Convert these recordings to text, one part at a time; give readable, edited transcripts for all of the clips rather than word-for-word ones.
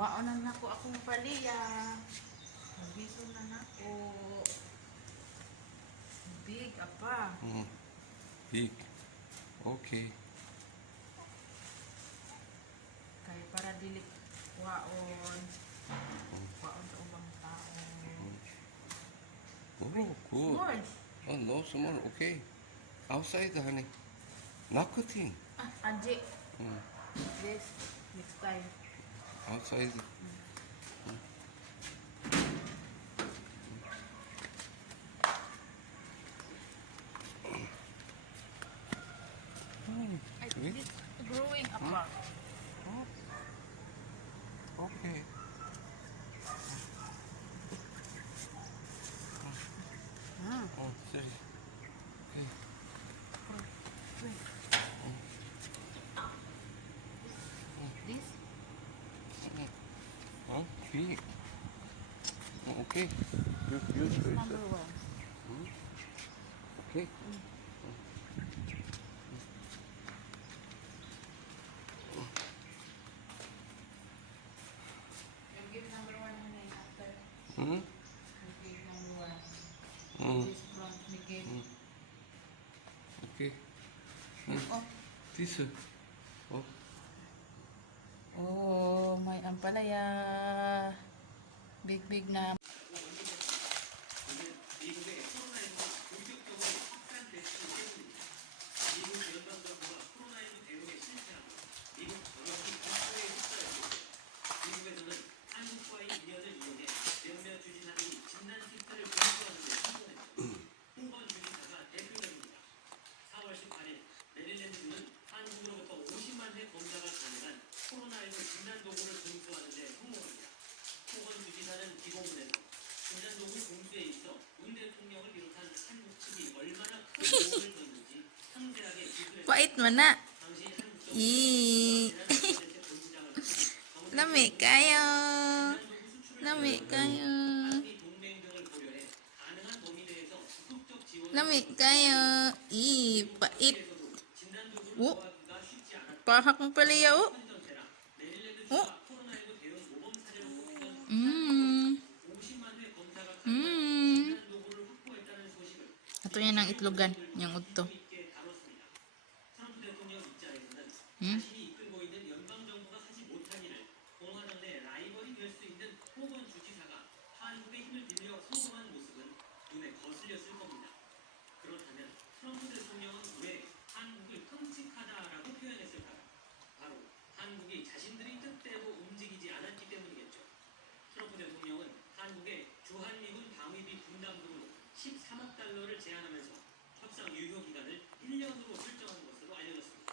Muhaon na nako akong paliya. Nabiso na nako. Big apa. Big. Okay. Kay para dili waon. Waon sa ubang tao. Oh, good. Small. Oh, no, small. Okay. Outside, honey. Nothing. Anji. This next time. Outside. Wait. It's growing apa. Okay. Oh, sorry. This Oh, big. Okay. You number one. Okay. You give number one na after. Hmm? You give number one. Mm. This front ni give. Okay. Oh. This. Oh. Oh, may ampalaya. Big na. Pait man na. Lami kayo. Lami kayo. Lami kayo. Pait. Oh. Pahak mo pala yaw. Oh. Ito yan ang itlogan. Yung udto. $13억 달러를 제안하면서 협상 유효 기간을 1년으로 설정한 것으로 알려졌습니다.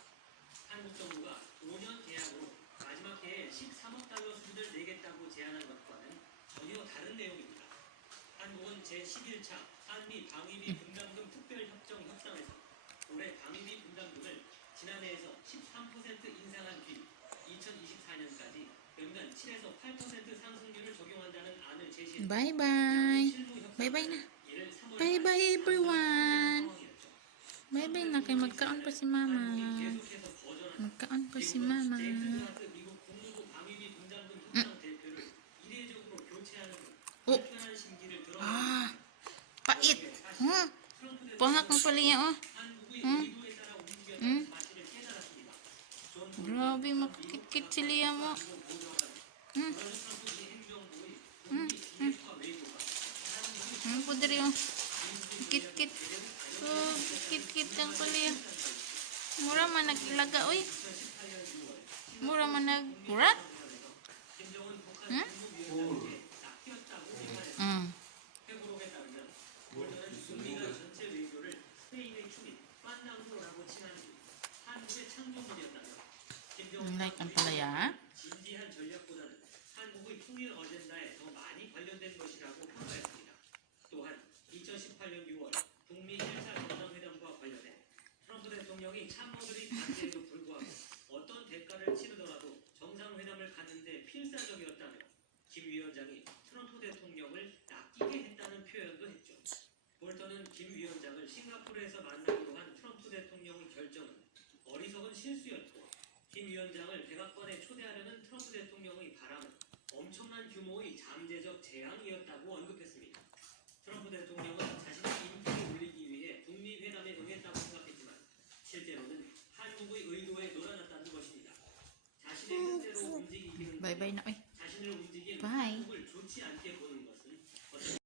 한국 정부가 5년 계약으로 마지막 해에 $13억 수준을 내겠다고 제안한 것과는 전혀 다른 내용입니다. 한국은 제11차 한미 방위비 분담금 특별협정 협상에서 올해 방위비 분담금을 지난해에서 13% 인상한 뒤 2024년까지 연간 7에서 8% 상승률을 적용한다는 안을 제시했습니다. Bye-bye. Bye-bye na. Bye-bye everyone. Bye-bye na kayo. Magkaon pa si mama. Magkaon pa si mama. Oh. Pait. Pahak mo pala yan, oh. Grabe, makikit si Lia mo. Pudri, oh. Kit-kit. Oh, kit-kit ang pala yan. Mura man naglaga, oy. Mura man nagkurat. Like ang palaya. 진지한 전략보다는 한국의 통일 어젠다에 더 많이 관련된 것이라고 평가했습니다. 또한 2018년 6월 북미 1차 정상회담과 관련해 트럼프 대통령이 참모들이 반대에도 불구하고 어떤 대가를 치르더라도 정상회담을 갖는데 필사적이었다며 김 위원장이 트럼프 대통령을 낚이게 했다는 표현도 했죠. 볼턴은 김 위원장을 싱가포르에서 만나기로 한 트럼프 대통령의 결정은 어리석은 실수였고 김 위원장을 백악관에 초대하려는 트럼프 대통령의 바람은 엄청난 규모의 잠재적 재앙이었다고 언급했습니다. 트럼프 대통령은 자신의 인기를 올리기 위해 북미 회담에 응했다고 생각했지만 실제로는 한국의 의도에 놀아났다는 것입니다. 자신의 뜻대로 움직이기는 Bye-bye na. Uy. 자신을 움직인 Bye. 한국을 좋지 않게 보는 것은